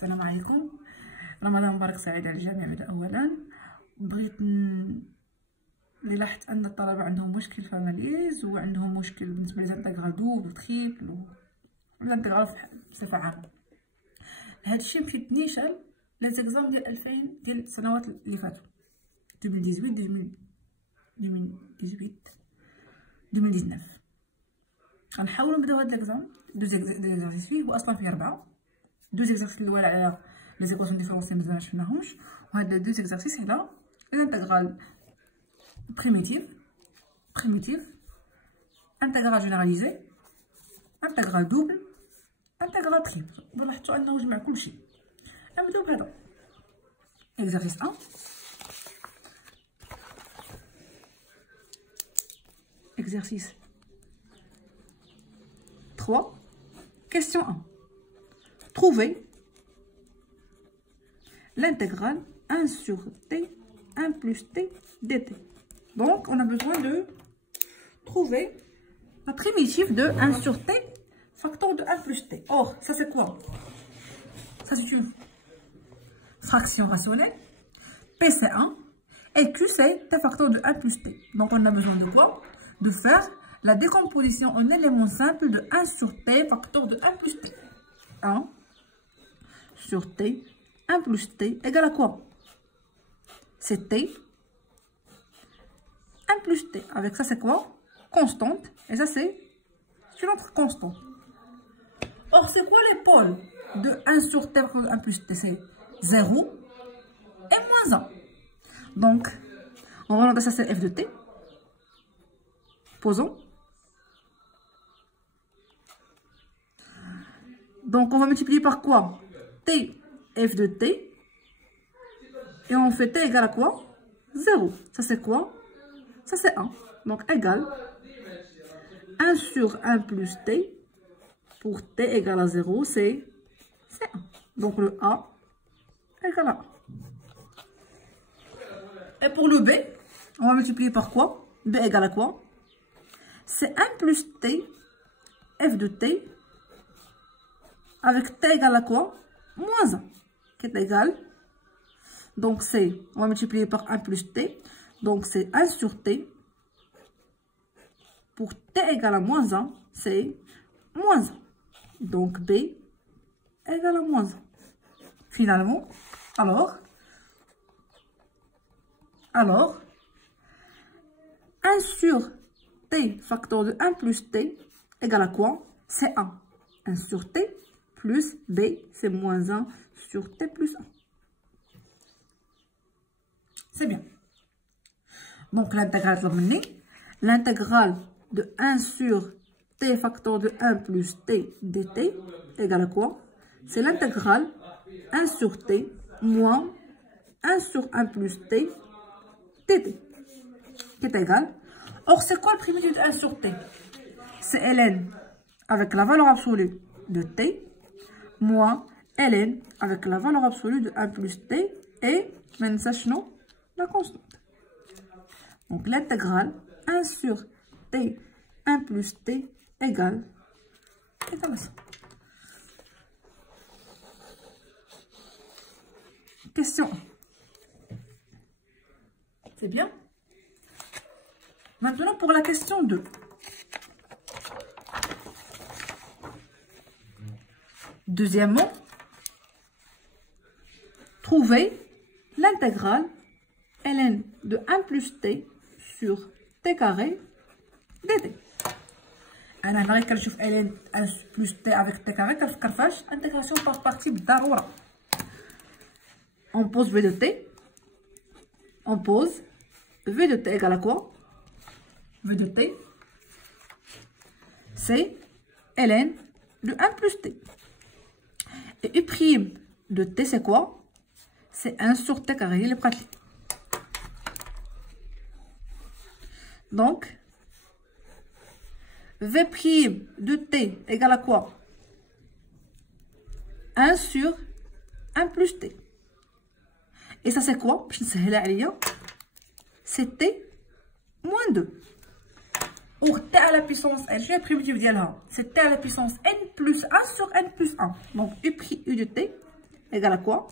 السلام عليكم. رمضان مبارك سعيد على الجميع. اولا بغيت اللي لاحظت ان الطلبه عندهم مشكل في الاناليز وعندهم مشكل بالنسبه للانتغرال دوبل وتريبل والانتغرال بصفه عامه. هادشي مفيدنيش لي زيكزام ديال 2000 ديال السنوات اللي فاتوا 2019 غنحاولوا نبداو هاد ليكزام دو زيكزارسيس فيه. هو اصلا فيه 4 دو زيكزارسيس الاول على لي زيكواسيون ديفيرونسيال مازال شفناهمش، وهاد دو زيكزارسيس على الانتغرال primitif, intégral généralisé, intégral double, intégral triple. ولاحظتوا انه جمع كلشي. نبداو بهذا exercice 1. exercice 3. question 1. Trouvez l'intégrale 1 sur t 1 plus t dt. Donc, on a besoin de trouver la primitive de 1 sur t, facteur de 1 plus t. Or, ça c'est quoi? Ça c'est une fraction rationnelle. P c'est 1 et Q c'est t facteur de 1 plus t. Donc, on a besoin de quoi? De faire la décomposition en éléments simples de 1 sur t, facteur de 1 plus t. 1 sur t, 1 plus t égale à quoi? C'est t. 1 plus t. Avec ça, c'est quoi? Constante. Et ça, c'est une autre constante. Or, c'est quoi les pôles de 1 sur t facteur de 1 plus t? C'est 0 et moins 1. Donc, on va regarder ça, c'est f de t. Posons. Donc, on va multiplier par quoi? T, f de t. Et on fait t égale à quoi? 0. Ça, c'est quoi? Ça, c'est 1. Donc, égale 1 sur 1 plus t. Pour t égale à 0, c'est 1. Donc, le a égale à 1. Et pour le b, on va multiplier par quoi? b égale à quoi? C'est 1 plus t, f de t. Avec t égale à quoi? Moins 1. Qui est égal. Donc, c'est, on va multiplier par 1 plus t. Donc, c'est 1 sur t. Pour t égale à moins 1, c'est moins 1. Donc, b égale à moins 1. Finalement, alors, 1 sur t facteur de 1 plus t égale à quoi? C'est 1. 1 sur t plus b, c'est moins 1 sur t plus 1. C'est bien. Donc, l'intégrale de 1 sur t facteur de 1 plus t dt égale à quoi? C'est l'intégrale 1 sur t moins 1 sur 1 plus t dt qui est égal. Or, c'est quoi le primitif de 1 sur t? C'est ln avec la valeur absolue de t moins ln avec la valeur absolue de 1 plus t et maintenant la constante. Donc, l'intégrale 1 sur t 1 plus t égale à ça. Question 1. C'est bien. Maintenant, pour la question 2. Deuxièmement, trouver l'intégrale ln de 1 plus t sur t carré dt. انا هنا غير كنشوف ln 1 plus t avec t carré كنفكر فاش انتغراسيون باغ بارتي بالضروره. On pose v de t. On pose v de t égale à quoi? v de t c'est ln de 1 plus t. Et u' de t c'est quoi? C'est 1 sur t carré, il est pratique. Donc, v' de t égale à quoi? 1 sur 1 plus t. Et ça, c'est quoi? C'est t moins 2. Ou t à la puissance n. Je vais primitive d'IA. C'est t à la puissance n plus 1 sur n plus 1. Donc, u' de t égale à quoi?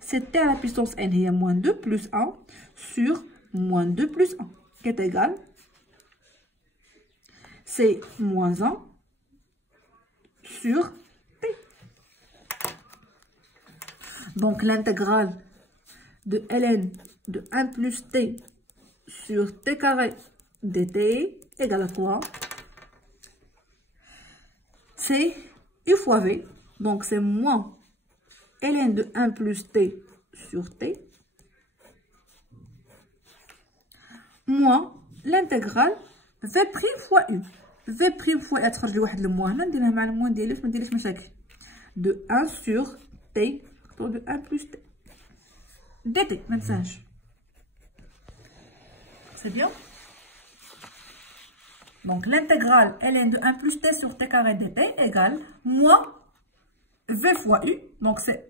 C'est t à la puissance n, il y a moins 2 plus 1 sur moins 2 plus 1, qui est égal. C'est moins 1 sur t. Donc l'intégrale de ln de 1 plus t sur t carré dt égale à quoi? C'est u fois v, donc c'est moins ln de 1 plus t sur t, moins l'intégrale v' fois u. v' fois u تخرج لي واحد الموا هنا نديرها مع الموا ديالي باش ما نديرليش مشاكل. de 1 sur t de 1 plus t dt, ما تنساش. C'est bien. Donc l'intégrale ln de 1 plus t sur t carré dt égale moins v fois u, donc c'est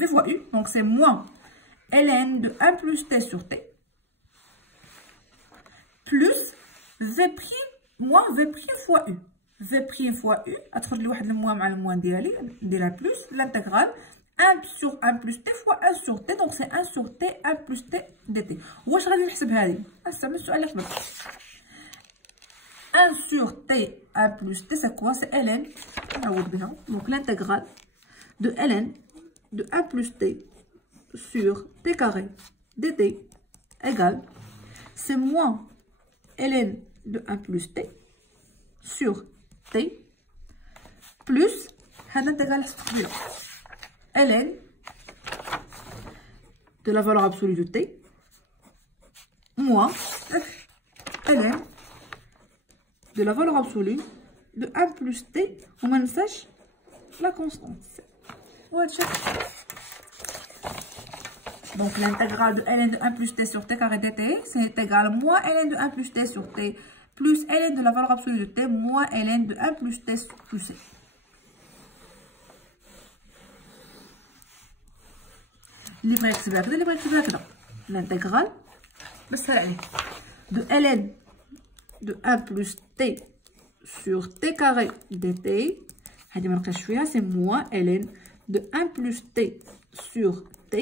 v fois u, donc c'est moins ln de 1 plus t sur t plus v' moins v' fois u. v' fois u غتخرج لي واحد الموا مع الموا ديالي نديرها بلس l'intégrale 1 sur 1 plus t fois 1 sur t, donc c'est 1 sur t 1 plus t dt. واش غادي نحسب هذه؟ هسه من السؤال اللي قبل. 1 sur t 1 plus t c'est quoi? C'est ln. نعوض بها. Donc l'intégrale de ln de 1 plus t sur t carré dt égale, c'est moins ln de 1 plus t sur t plus هذا l'intégrale حسبتها ln de la valeur absolue de t moins ln de la valeur absolue de 1 plus t, وما ننساش la constante. Donc l'intégrale de ln de 1 plus t sur t carré dt, c'est égal à moins ln de 1 plus t sur t plus ln de la valeur absolue de t moins ln de 1 plus t plus c. اللي بغا يكتبها هكذا اللي بغا يكتبها هكذا. l'intégrale بس سهل عليه de ln de 1 plus t sur t carré dt, هذه ما نبقاش فيها، c'est moins ln de 1 plus t sur t،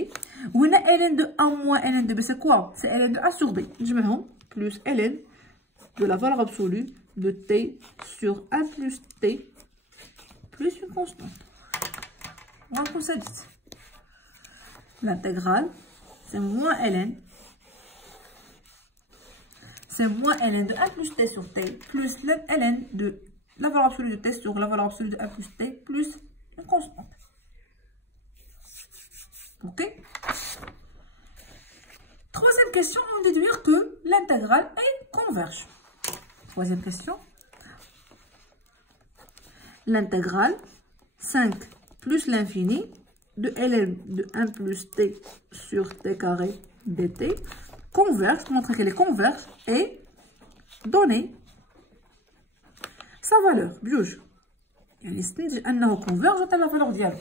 وهنا ln de 1 moins ln de b c'est quoi? c'est ln de 1 sur b، نجمعهم plus ln de la valeur absolue de t sur 1 plus t plus une constante. On va le ça vite. L'intégrale, c'est moins ln. C'est moins ln de 1 plus t sur t plus ln de la valeur absolue de t sur la valeur absolue de 1 plus t plus une constante. Ok? Troisième question, on va déduire que l'intégrale est converge. Troisième question. L'intégrale 5 plus l'infini de ln de 1 plus t sur t carré dt converge, pour montrer qu'elle est converge, et donner sa valeur بجوج. يعني استنتج انه converge وتا لا valeur ديالو.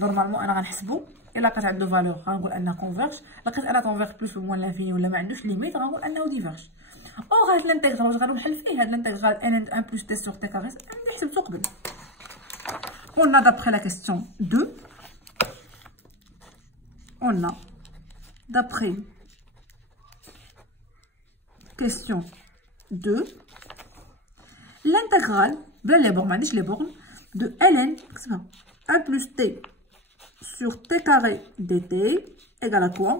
نورمالمون انا غنحسبو الا لقيت عنده فالور غنقول انه converge، لقيت انا converge بلس و موان لانفيني ولا ما عندوش ليميت غنقول انه diverge. او هاد الانتيغرال واش غنحل فيه؟ هاد الانتيغرال ln de 1 plus t sur t carré اللي حسبتو قبل. On a d'après la question 2, on a d'après question 2 l'intégrale les bornes, les bornes de ln 1 plus t sur t carré dt égale à quoi?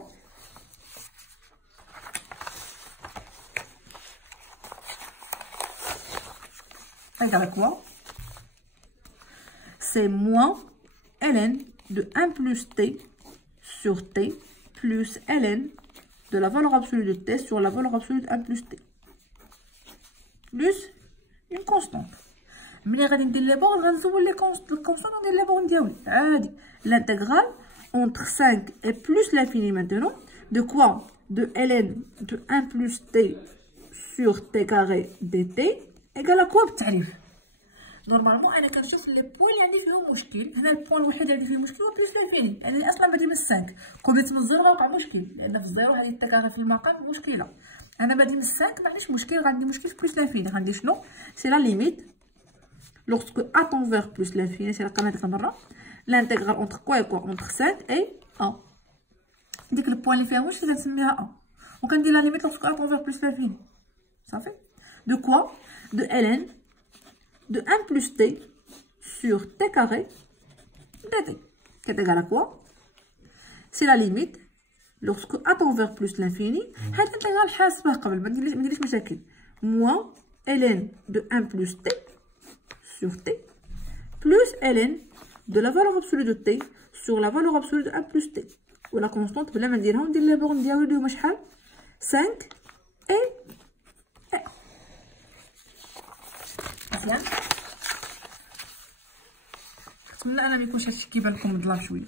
Égale à quoi? C'est moins ln de 1 plus t sur t plus ln de la valeur absolue de t sur la valeur absolue de 1 plus t plus une constante. ملي غادي ندير لي بورد غنزول لي كونستانت وندير لي بورد ديالي عادي. l'intégrale entre 5 et plus l'infini maintenant de quoi? de ln de 1 plus t sur t carré dt égale à quoi بالتعريف؟ نورمالمون انا كنشوف لي بوين اللي عندي فيهم مشكل. هنا البوين الوحيد اللي عندي فيه مشكل هو بلس لانفيني، يعني اصلا بادي من 5 كون بديت من الزيرو غيوقع مشكل، لان في الزيرو هذه التكاغي في المقام مشكله. انا بادي من 5 ما عنديش مشكل، غندير مشكل في بلس لانفيني. غندير شنو؟ سي لا ليميت lorsque a tend vers plus l'infini, c'est la caméra, l'intégrale entre quoi et quoi? Entre 5 et 1. Dès que le point est fait, je vais mettre 1. On peut dire la limite lorsque a tend vers plus l'infini. Ça fait? De quoi? De ln de 1 plus t sur t carré dt. Qui est égal à quoi? C'est la limite lorsque a tend vers plus l'infini. Cette intégrale حاسبها قبل ما نديرليش مشاكل. Moins ln de 1 plus t sur t plus ln de la valeur absolue de t sur la valeur absolue de 1 plus t. Ou la constante بلا ما نديرها ندير لي بورن ديالو اللي هما شحال 5 et مزيان. نتمنى انا ما يكونش هادشي كيبان لكم مظلام شويه.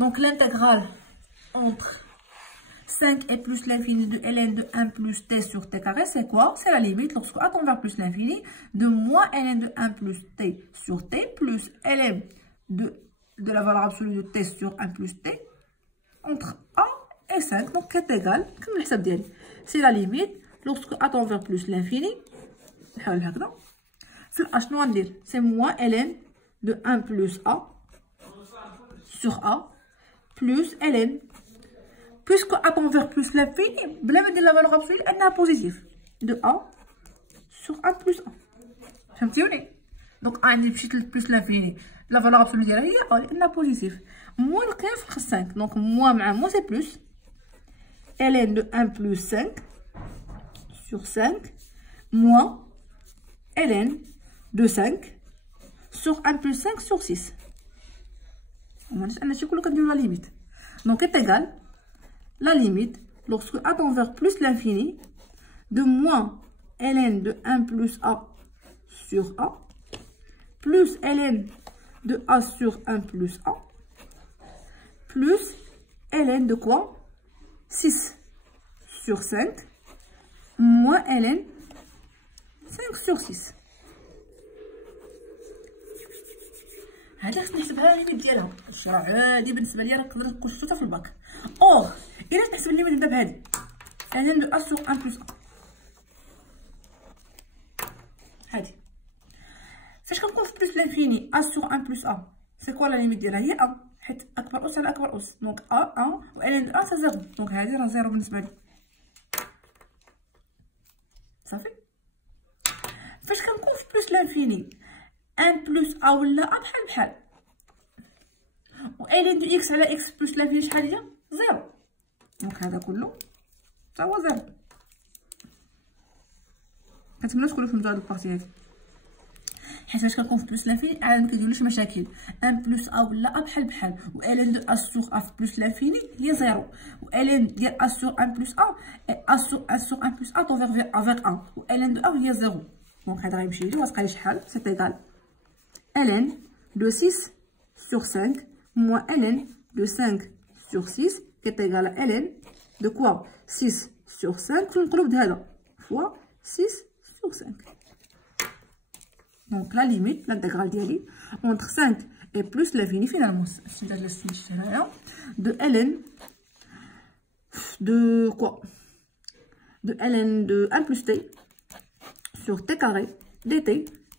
Donc l'intégrale entre 5 et plus l'infini de ln de 1 plus t sur t carré, c'est quoi? C'est la limite lorsque a tend vers plus l'infini de moins ln de 1 plus t sur t plus ln de la valeur absolue de t sur 1 plus t entre a et 5. Donc qui est égal, comme le حساب ديالي, c'est la limite lorsque a tend vers plus l'infini. بحال هكذا. في الأ شنو غندير؟ c'est moins ln de 1 plus a sur a plus ln. Puisque a tend vers plus l'infini, بلا ما ندير la valeur absolue انها positive de a sur 1 plus a. فهمتيوني؟ دونك عندي مشيت لبلوس l'infini, la valeur absolue ديالها هي a لانها positive. moins نلقاها في 5, donc moins مع moins c'est plus ln de 1 plus 5 sur 5 moins ln de 5 sur 1 plus 5 sur 6. معليش انا شي كله كنديرو لا ليميت. Donc est égal la limite lorsque a tend vers plus l'infini de moins ln de 1 plus a sur a plus ln de a sur 1 plus a plus ln de quoi? 6 sur 5 moins ln 5 sur 6. هذا خصني نحسبها الليميت ديالها. الشرع عادي بالنسبه ليا راه تقدر تكون شفتها في الباك. اور الا نحسب الليميت نبدا بهادي ln de a sur 1 plus a. هادي فاش كنكون في بلوس لانفيني a sur 1 plus a, سي كوا لا ليميت ديالها هي a, حيت اكبر اس على اكبر اس. دونك a 1 و ln de a سي 0. دونك هادي راه 0 بالنسبه لي. صافي. فاش كنكون في بلوس لانفيني 1 بلس ا ولا ا بحال و ln دو اكس على اكس بلس لانفيني شحال هي؟ 0. دونك هذا كله تا هو 0. كنتمنى تكونوا فهمتوا هاد البارتي هادي, حيت فاش كنكون في بلس لانفيني عاد ما كيديروليش مشاكل. 1 بلس ا ولا ا بحال و ln دو ا سور ا في بلس لانفيني هي 0 و ln ديال ا سور 1 بلس ا ا سور 1 بلس ا طون فيغ افيك 1 و ln دو ا هي 0. دونك هذا غيمشي لي وغتبقى لي شحال؟ سي ايغال ln de 6 sur 5 moins ln de 5 sur 6 qui est égal à ln de quoi? 6 sur 5 في المقلوب هذا fois 6 sur 5. Donc la limite, l'intégrale d'Yali, entre 5 et plus l'infini finalement, de ln de quoi? De ln de 1 plus t sur t carré dt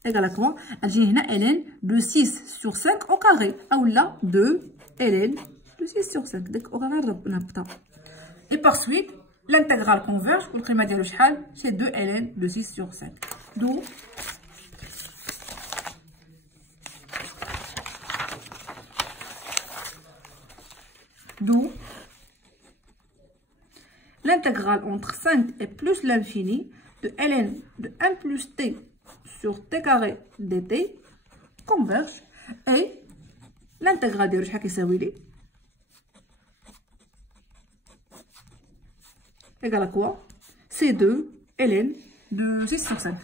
égale à quoi? J'ai ln de 6 sur 5 au carré. Ou là, 2 ln de 6 sur 5. Donc, au carré, et par suite, l'intégrale converge pour le climat de c'est 2 ln de 6 sur 5. D'où l'intégrale entre 5 et plus l'infini de ln de 1 plus t sur t carré dt converge et l'intégrale ديالو شحال كيساوي لي égal à quoi? C'est 2 ln de 6 sur 5.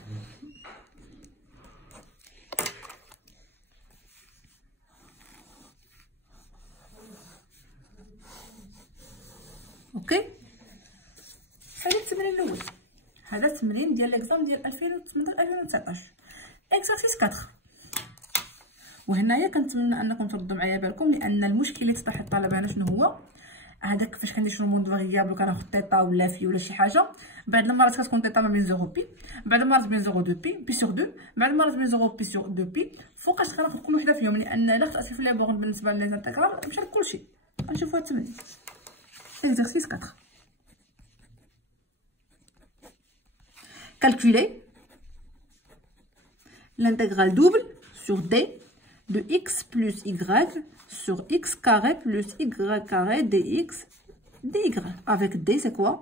اوكي. هذا التمرين الاول. هذا التمرين ديال ليكزام ديال 2018 اكسرسيس 4. وهنايا كنتمنى انكم تردوا معايا بالكم لان المشكل اللي تطرح الطلبه هنا شنو هو؟ هذاك فاش كندير شي مود فاريابل كناخذ تيتا ولا في ولا شي حاجه. بعد المرات كتكون تيتا ما بين 0 بي، بعد المرات بين 0 2 بي بي سور 2، بعد المرات بين 0 بي سور 2 بي. فوقاش كناخذ كل وحده فيهم لان لا تاثير في لي بورن بالنسبه لي انتغرال مشى لكلشي. غنشوفوا هاد التمرين. Exercice 4. Calculer l'intégrale double sur d de x plus y sur x carré plus y carré dx dy. Avec d, c'est quoi?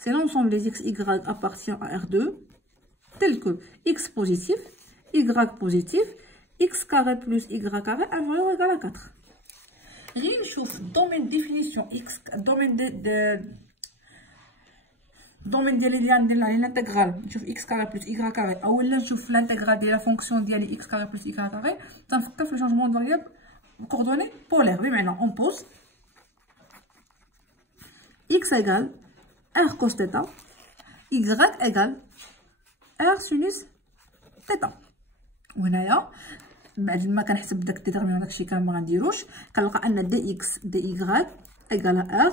C'est l'ensemble des x, y appartient à R2, tel que x positif, y positif, x carré plus y carré inférieur ou égal à 4. غير نشوف الدومين ديفينيسيون اكس، الدومين ديالي اللي غندير عليه الانتغرال، نشوف اكس كاري بلس اي كاري، اولا نشوف الانتغرال ديال لا فونكسيون ديالي اكس كاري بلس اي كاري. تنفكر في الشونجمون دو فاريابل كوردوني بولير، بمعنى اون بوز اكس ايغال ار كوس تيتا، y ايغال ار سينوس تيتا. وهنايا بعد ما كنحسب داك الديترمينون داكشي كامل ما غنديروش، كنلقى ان دي اكس دي y ايغال ار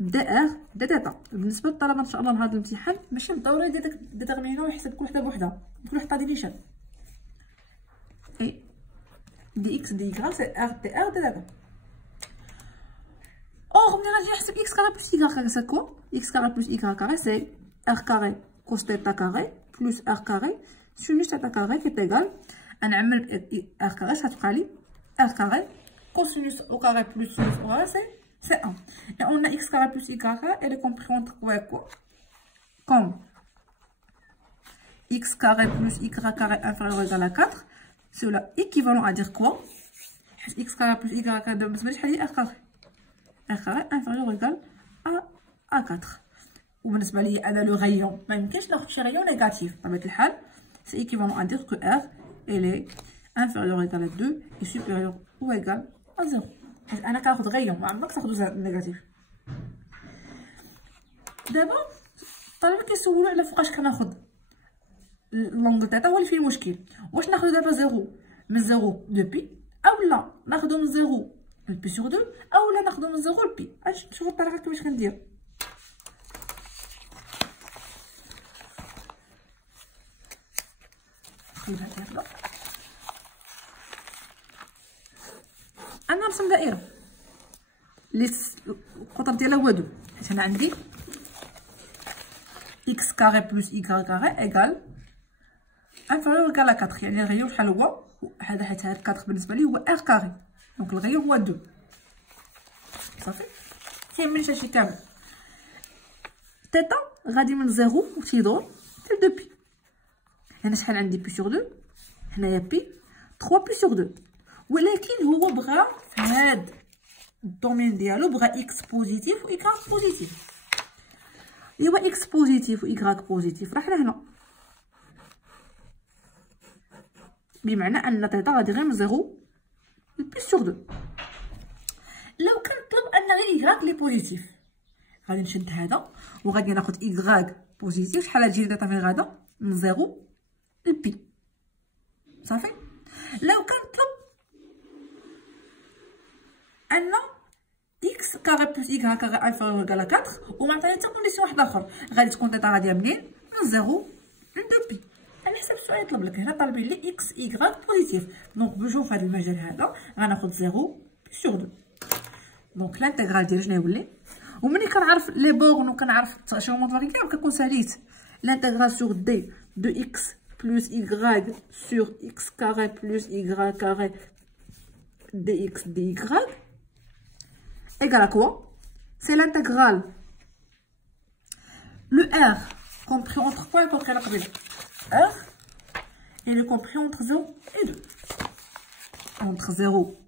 دي ار دي تيتا. بالنسبه للطلبه ان شاء الله لهذا الامتحان ماشي بالضروري يدير داك الديترمينون ويحسب كل وحده بوحدها، كل وحده دي نيشان. اي دي اكس دي y سي ار دي تيتا. اور ملي غنجي نحسب اكس كاري بلس y كاري سي كوا؟ اكس كاري بلس y كاري سي ار كاري كوس تيتا كاري بلس ار كاري سينوس تيتا كاري كي تيغال نعمل ار كاري غتبقى لي ار كاري كوسينوس او كاري بلس سينوس او كاري سي 1. Et on a x carré plus y carré, elle est comprise entre quoi et quoi? Comme x carré plus y carré inférieur ou égal à 4, cela équivalent à dire quoi? x carré plus y carré de r carré. r carré inférieur ou égal à 4. وبالنسبة لي أنا لو غيون ما يمكنش ناخد شي غيون نيجاتيف بطبيعة الحال. C'est équivalent à dire que r elle est inférieur ou égal à 2 et supérieur ou égal à 0. انا كناخد غيون، ما عمرك تاخدو نيجاتيف. دابا الطلبه كيسولوا على فوقاش كناخد لونغ تيتا، هو اللي فيه مشكل. واش ناخدو دابا 0 من 0 ل بي، اولا ناخدو من 0 ل بي سور 2، اولا ناخدو من 0 ل بي. شوفوا الطريقه كيفاش كندير. خليها هكذا. انا نرسم دائره اللي القطر ديالها هو 2، حيت هنا عندي x كاري بلس y كاري ايغال انفيريور ايغال 4، يعني الغيور شحال هو هذا، حيت هاد 4 بالنسبه لي هو r كاري، دونك الغيور هو 2 صافي. كيهمنيش هادشي كامل. تيتا غادي من 0 وتيدور حتى 2 بي. هنا شحال عندي بي سور 2، هنايا بي 3 بي سور 2، ولكن هو بغى في هاد الدومين ديالو بغى اكس بوزيتيف و ايكغاك بوزيتيف. ايوا اكس بوزيتيف و ايكغاك بوزيتيف راه حنا هنا، بمعنى ان تيتا غادي غير من 0 لبي سور 2. لو كنطلب ان غير ايكغاك لي بوزيتيف غادي نشد هذا وغادي ناخد ايكغاك بوزيتيف. شحال تجي تيتا فين غادا؟ من 0 لبي صافي. لو كنطلب ان اكس كاري بلس y كاري انفيريور ايغال 4 وما عطاني حتى كونديسيون واحد اخر، غادي تكون تيتا غاديه منين؟ من 0 ل 2 بي. على حسب السؤال يطلب لك. هنا طالبين لي اكس y بوزيتيف، دونك بجو في هذا المجال هذا غناخد 0 بي سور 2. دونك الانتيغرال ديالي شنو يولي؟ وملي كنعرف لي بورن وكنعرف الشونمون فاريابل كنكون ساليت الانتيغرال سور دي دو اكس plus y sur x carré plus y carré dx dy égale à quoi? C'est l'intégrale. Le R compris entre quoi et compris la qabila? R il est compris entre 0 et 2. Entre 0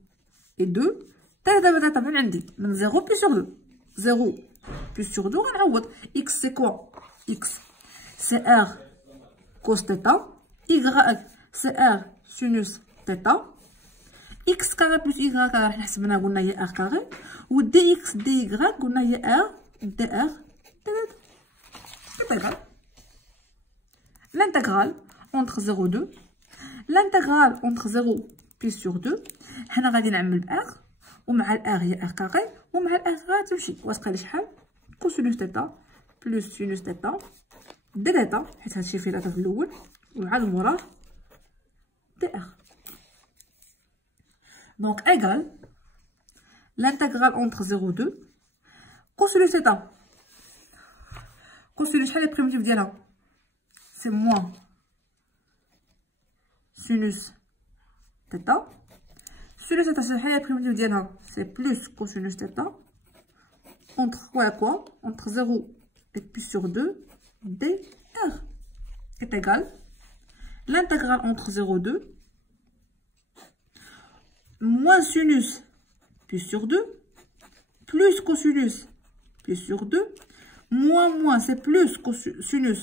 et 2 تبدا من عندي من 0 puis sur 2. 0 puis sur 2 غنعوض. X c'est quoi? X c'est R cos θ, y c'est r sinus θ, x carré plus y carré حسبنا قلنا هي r carré، و dx dy قلنا هي r dr dθ. L'intégrale entre 0 et 2، l'intégrale entre 0 puis sur 2 هنا غادي نعمل ب r ومع الار هي ار كاري ومع الار غتمشي واش لي شحال كوسينوس تيتا بلس سينوس تيتا دي تيتا حيت هادشي فيه العدد الاول وعاد موراه دي ار. دونك ايغال l'intégrale entre 0 et 2 cosinus θ. cosinus شحال لي بريميتيف ديالها سي موان سينوس θ. سينوس θ شحال لي بريميتيف ديالها سي بلس cosinus θ entre quoi et quoi entre 0 et pi sur 2 dr est égal l'intégrale entre 0 et 2 moins sinus pi sur 2 plus cosinus pi sur 2 moins c'est plus cosinus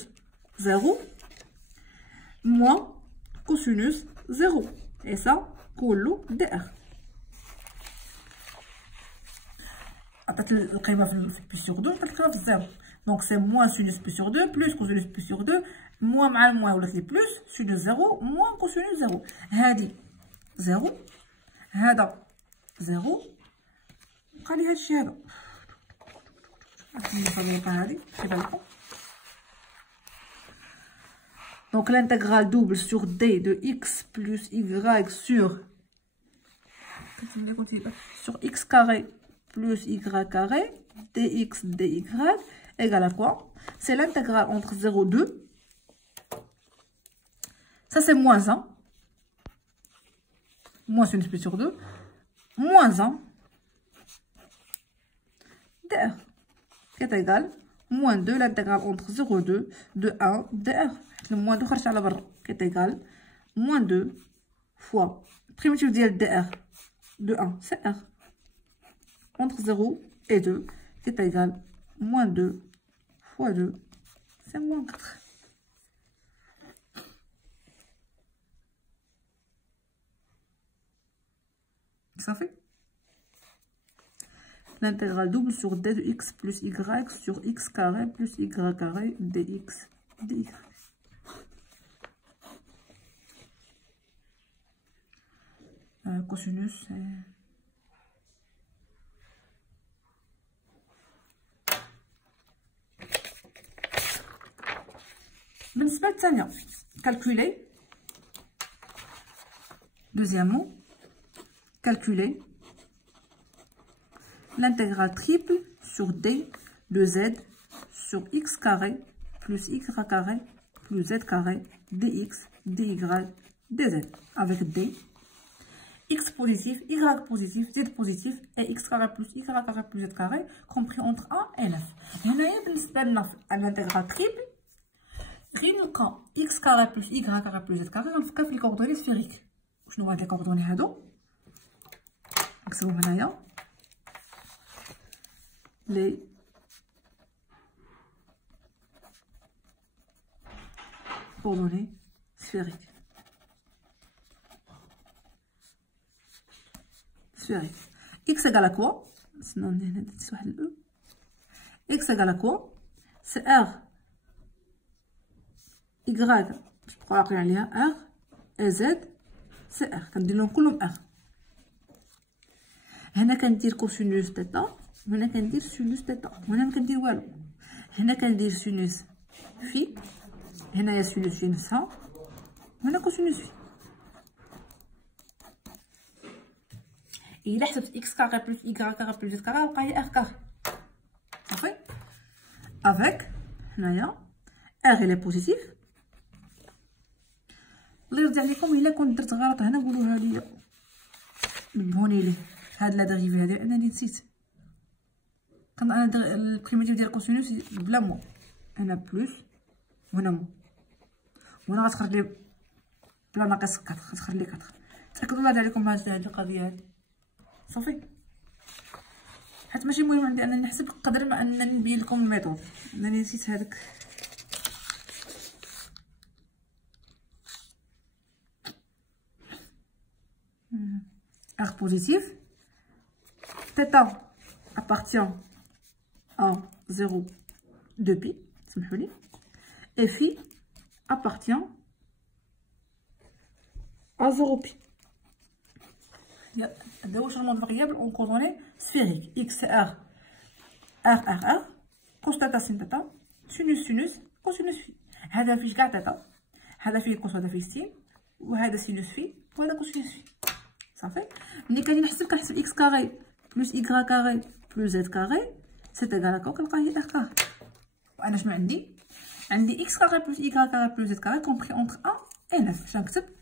0 moins cosinus 0 et ça كله dr. عطات القيمه في بي سور 2 عطات القيمه في الزيرو دونك سي موان سينوس بي سور 2 بلس كوسينوس بي سور 2 موان مع الموان ولات لي بلس سينوس 0 موان كوسينوس 0 هادي 0 هذا 0 بقى لي هادشي هذا نفرقها هادي كيف بالكم. Donc l'intégrale double sur d de x plus y sur x carré plus y carré dx dy égale à quoi? C'est l'intégrale entre 0 et 2. Ça c'est moins 1. Moins sinus pi sur 2. Moins 1 dr qui est égal moins 2 l'intégrale entre 0 et 2 de 1 dr. Le moins 2 خرج على برا qui est égal moins 2 fois primitif ديال dr de 1 c'est r entre 0 et 2 qui est égal moins 2 fois 2 c'est moins 4. Ça fait l'intégrale double sur d de x plus y sur x carré plus y carré dx dy. Cosinus بالنسبة للثانية calculer deuxièmement calculer l'intégrale triple sur d de z sur x carré plus y carré plus z carré dx dy dz avec d x positif, y positif, z positif et x carré plus y carré plus z carré compris entre 1 et 9. هنايا بالنسبة لنا الانتيغرال تريبل غير نلقى x carré plus y carré plus z carré غنفكر في الكوردوني سفيريك. شنو هاد الكوردوني هادو؟ نكتبهم هنايا لي كوردوني سفيريك. X égale à quoi? X égale à quoi? C'est R. Y. Je prends rien R. Et Z. C'est R. Quand nous كلهم R. هنا كندير كوسينوس تيتا وهنا كندير سينوس تيتا وهنا ما كندير والو. هنا كندير سينوس في هنايا سينوس في نفسها وهنا كوسينوس في. إلا حسبت x carré plus y carré plus z carré غتبقى هي r carré صافي avec هنايا r il est positif. الله يرضي عليكم الا كنت درت غلط هنا قولوها لي نبهوني ليه هاد لا ديريفي هادي لانني نسيت. كان انا البريميتيف ديال كوسينوس بلا مو هنا بلس وهنا مو وهنا غتخرج لي بلا ناقص 4 غتخرج لي 4. تاكدوا الله يرضي عليكم هاد القضيه هادي صافي حيت ماشي مهم عندي انني نحسب قدر ما انني نبين لكم الميثود انني نسيت هذاك. R positif θ appartient à 0 2 pi سمحوا لي et phi appartient à 0 pi. هذا هو changement de variable en coordonnées sphériques. X c'est R. R. Cos θ sin θ. Sinus cosinus phi. هذا فيه كاع θ. هذا فيه كوس وهذا فيه سين. وهذا سينوس في وهذا كوسينوس في. صافي. ملي كنجي كنحسب إكس كاري بلس إكغا كاري بلس زد كاري سي إيكال هكا وكنلقى هي إر كاري. وأنا شنو عندي؟ عندي إكس كاري بلس إكغا كاري بلس زد كاري كومبري أونتر 1 et 9. Je vais écrire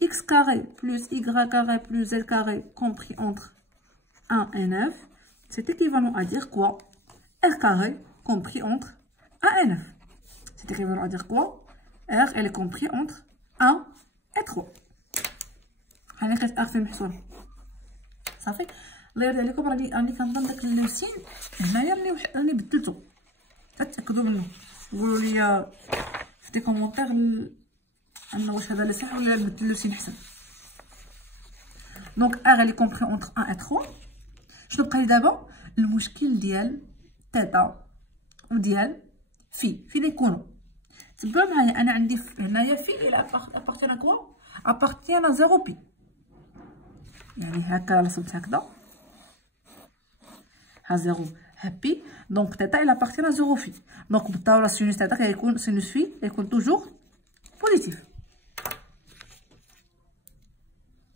x carré plus y carré plus z carré compris entre 1 et 9. C'est équivalent à dire quoi? R carré compris entre 1 et 9. C'est équivalent à dire quoi? R elle est compris entre 1 et 3. هاني لقيت R في المحصول. صافي. الله يرضي عليكم راني كنظن داك اللوسين هنايا راني بدلتو. تأكدوا منه. قولوا لي في دي كومونتير أنا واش هذا اللي صح ولا نبدل لوسين أحسن. دونك R اللي كومبري أونتر 1 et 3. شنو بقى لي دابا؟ المشكل ديال تيتا وديال في فين يكونوا. تبعوا معايا أنا عندي هنايا في إلى أبارتيان كوا؟ أبارتيان à 0 بي. يعني هكا رسمت هكذا ها 0 هابي. دونك تيتا إلى أبارتيان à 0 في. دونك بالضرورة سينوس تيتا كيكون سينوس في يكون توجور بوزيتيف.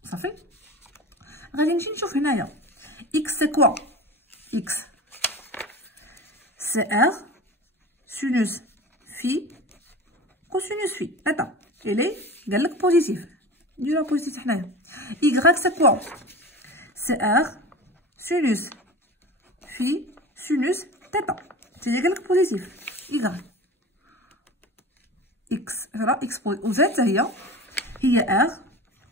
صافي. غادي نمشي نشوف هنايا إكس سي كوا؟ إكس سي إر سينوس في كوسينوس في تيتا إلي قالك بوزيتيف نديروها بوزيتيف حنايا. إيكغاك سي كوا؟ سي إر سينوس في سينوس تيتا تيجي قالك بوزيتيف إيكغاك. إكس راه إكس و زد هي إر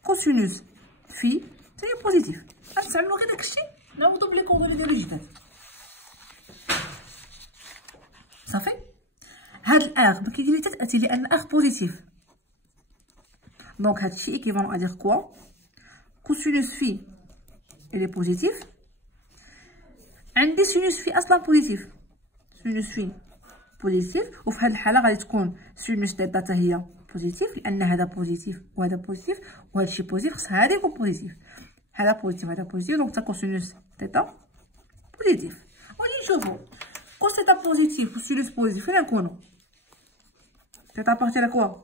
كوسينوس في هي بوزيتيف. باش نتعلمو غير داكشي نعوضو بلي كوردوني ديال الجداد. صافي. هاد الار ما كيدير لي تاتي لان ار بوزيتيف. دونك هادشي ايكيفالون ادير كوا؟ كوسينوس في الي بوزيتيف. عندي سينوس في اصلا بوزيتيف. سينوس في بوزيتيف وفي هاد الحاله غادي تكون سينوس تيتا حتى هي بوزيتيف لان هذا بوزيتيف وهذا بوزيتيف وهادشي بوزيتيف خص هذا يكون بوزيتيف. هذا بوزيتيف هذا بوزيتيف دونك تا كوسينوس تيتا بوزيتيف. وغادي نشوفو كوس تيتا بوزيتيف وسينوس بوزيتيف فين يكونوا؟ تيتا بارتي على كوا؟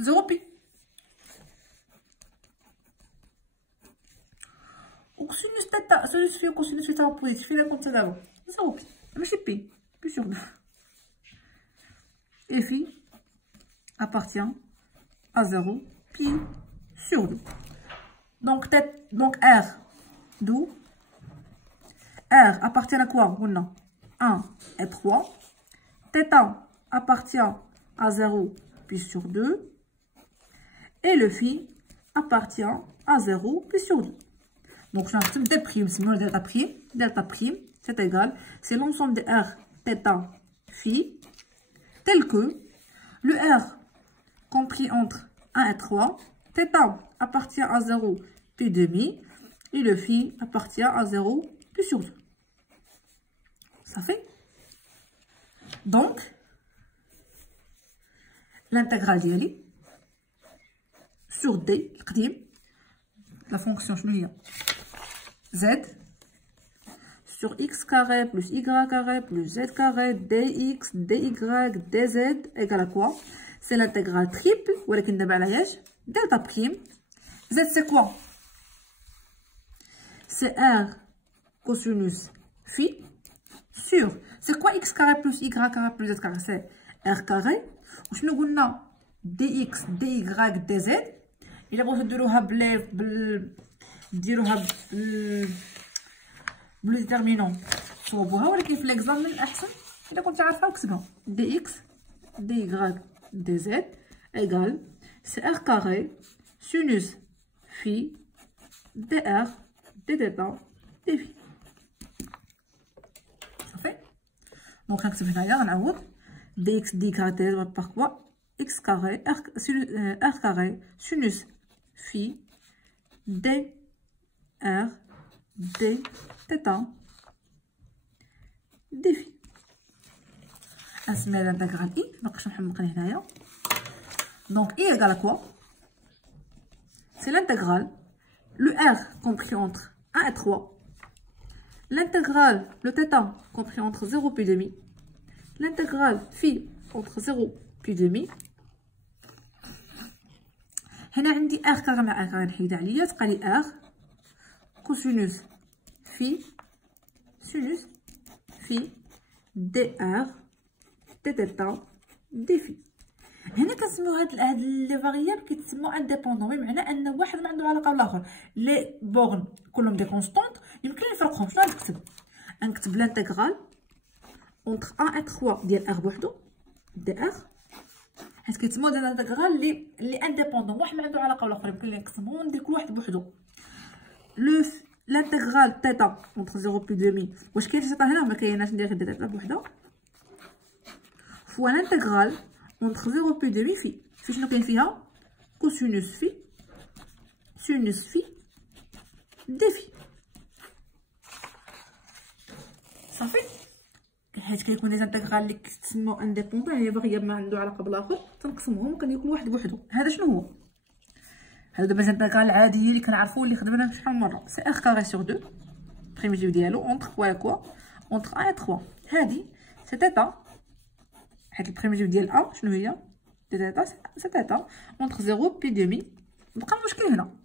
0 بي. وكوسينوس تيتا سينوس في وكوسينوس تيتا بوزيتيف فين يكون حتى دابا؟ 0 بي ماشي بي سور 2. Et phi appartient à 0 pi sur 2. Donc R, d'où R appartient à quoi? On a 1 et 3. Θ appartient à 0 pi sur 2. Et le phi appartient à 0 pi sur 2. Donc je vais des primes, sinon delta prime, c'est égal. C'est l'ensemble de R, θ, phi, tel que le R compris entre 1 et 3, θ appartient à 0 pi demi et le phi appartient à 0 pi sur 2. Ça fait? Donc, l'intégrale d'Yali sur D, la fonction Z sur x carré plus y carré plus z carré dx, dy, dz égale à quoi? C'est l'intégrale triple, ou avec une delta prime. Z c'est quoi? C'est R cosinus phi sur. C'est quoi x carré plus y carré plus z carré? C'est R carré. Ou je nous avons dx, dy, dz. Il a besoin de le déterminant صوبوها ولكن في ليكزام من الاحسن الا كنت عارفه وكتبها دي اكس دي يغراك دي زد ايغال سي ار كاري سينوس في دي ار دي ديتا دي في. صافي. دونك غنكتب هنايا غنعوض دي اكس دي يغراك دي زد باغ كوا اكس كاري ار كاري سينوس في دي ار دي θ دي في. نسميها l'intégrale I مابقاش محمقين هنايا. دونك I égale à quoi? C'est l'intégrale le R compris entre 1 et 3. L'intégrale, le θ compris entre 0 puis demi. L'intégrale phi entre 0 puis demi. هنا عندي R كاع مع R غنحيدها عليا تبقى لي R كوسينوس في سينوس في دي R دي θ دي في. هنا كنسميو هاد لي فاريابل كيتسموا انديبوندون، بمعنى ان واحد ما عنده علاقه بالاخر. لي بورن كلهم دي كونستانت يمكن نفرقهم. شنو نكتب؟ نكتب لانتيغرال اونتر 1 et 3 ديال ار بوحدو دي ار، حيت كيتسموا دي لانتيغرال لي انديبوندون، واحد ما عنده علاقه بالاخر، يمكن لي نقسمهم ندير كل واحد بوحدو. لانتيغرال تيتا اونتر 0 بي دومي، واش كاين تيتا هنا؟ ما كايناش، ندير غير تيتا بوحدها فوا لانتيغرال entre 0 puis demi phi. في شنو كاين فيها؟ كوسينوس في سينوس في دي في. صافي. حيت كيكون لي انتيغرال اللي كيتسموا انديبوندون، هي فاريابل ما عنده علاقه بالاخر، تنقسمهم وكندير كل واحد بوحدو. هذا شنو هو؟ هذا دابا الانتيغرال العاديه اللي كنعرفوا اللي خدمناه شحال من مره. سي ار كاري سور 2 بريميتيف ديالو اونتر كوا اونتر 1 et 3. هذه سي تيتا، حيت البريميتيف ديال ا شنو هي؟ دي تيتا سي تيتا اونتر 0 بي دومي. بقى المشكل هنا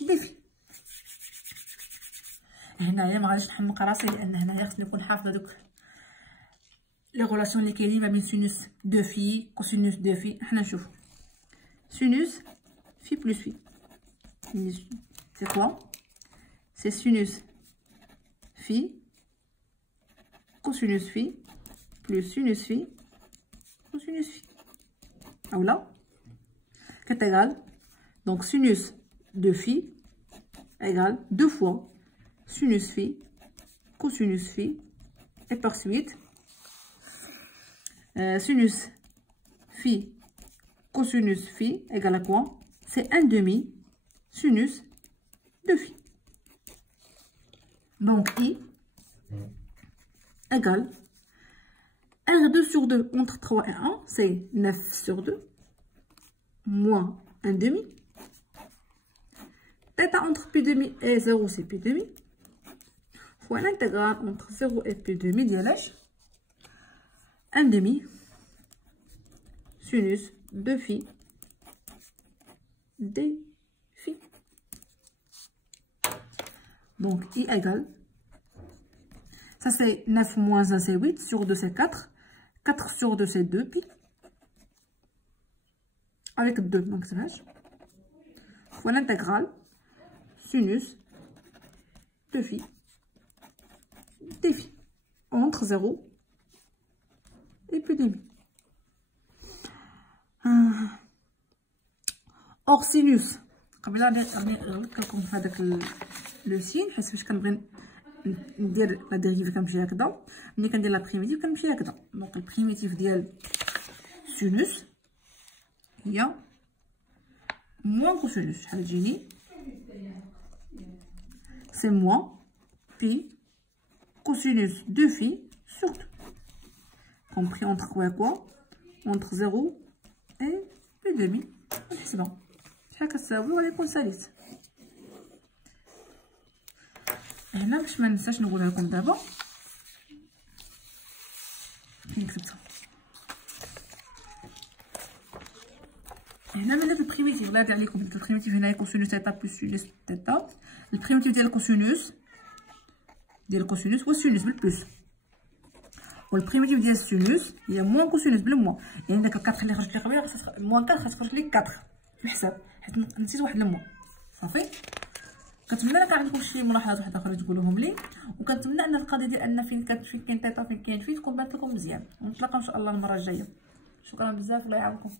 دي في. هنايا ما غاديش نحمق راسي، لان هنايا خصني نكون حافظه دوك لي غولاسيون اللي كاينين ما بين سينوس دو في كوسينوس دو في. حنا نشوفو سينوس في بلس في سي كوا؟ c'est sinus phi cosinus phi plus sinus phi cosinus phi. ou là qu'est égal donc sinus de phi égale 2 fois sinus phi cosinus phi et par suite sinus phi cosinus phi égale à quoi? C'est 1/2 sinus de phi. Donc, I égale R2 sur 2 entre 3 et 1, c'est 9 sur 2, moins 1/2. Θ entre pi demi et 0, c'est pi demi. Fois l'intégrale entre 0 et pi demi, diège 1/2 sinus de phi d phi. Donc, I égale, ça c'est 9 moins 1 c'est 8, sur 2 c'est 4, 4 sur 2 c'est 2 pi, avec 2, donc c'est vache, fois l'intégrale, sinus de phi, d phi, entre 0 et pi demi. Or sinus, قبل غادي نغلق لكم في هذاك لو سين، حيت فاش كنبغي ندير لا ديريف كنمشي هكذا، ملي كندير لا بريميتيف كنمشي هكذا. دونك البريميتيف ديال سينوس هي موان كوسينوس، شحال تجيني؟ سي موان بي cosinus de phi sur 2, compris entre quoi et quoi? Entre 0 et pi demi. نحسبها شحال كتساوي وغادي يكون ساليت. هنا باش ما ننساش نقولها لكم دابا فين كتبتها. هنا من داك البريميتيف غادي عليكم داك البريميتيف هنا كوسينوس تيتا بلس سينوس تيتا. البريميتيف ديال الكوسينوس هو السينوس بالبلس، والبريميتيف ديال السينوس هي موان كوسينوس بالموا، يعني داك 4 اللي خرجت لي قبيله موان 4 خاص لي 4 في الحساب، حيت نسيت واحد الموا. صافي. كنتمنى كان عندكم شي ملاحظات واحده اخرى تقولوهم لي، وكنتمنى ان القضيه ديال ان فين كاين تيتا فين كاين فين تكون بانت لكم مزيان، ونتلاقاو ان شاء الله المره الجايه. شكرا بزاف، الله يعاونكم.